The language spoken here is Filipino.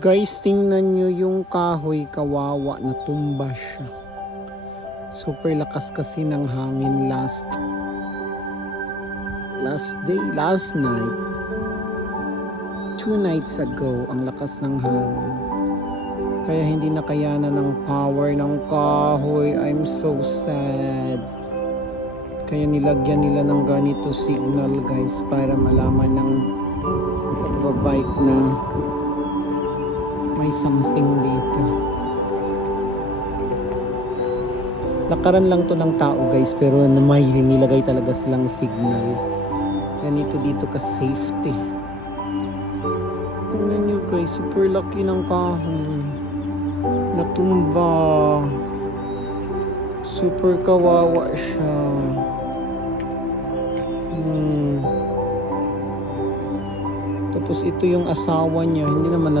Guys, tingnan nyo yung kahoy, kawawa, natumba siya. Super lakas kasi ng hangin last night. 2 nights ago, ang lakas ng hangin. Kaya hindi nakayanan ng power ng kahoy. I'm so sad. Kaya nilagyan nila ng ganito signal, guys, para malaman ng pagbabike na may something dito. Lakaran lang to ng tao, guys, pero may nilagay talaga silang signal. Ganito dito ka safety. Tingnan nyo, guys, super laki ng kahoy. Natumba. Super kawawa siya. Tapos ito yung asawa niya, hindi naman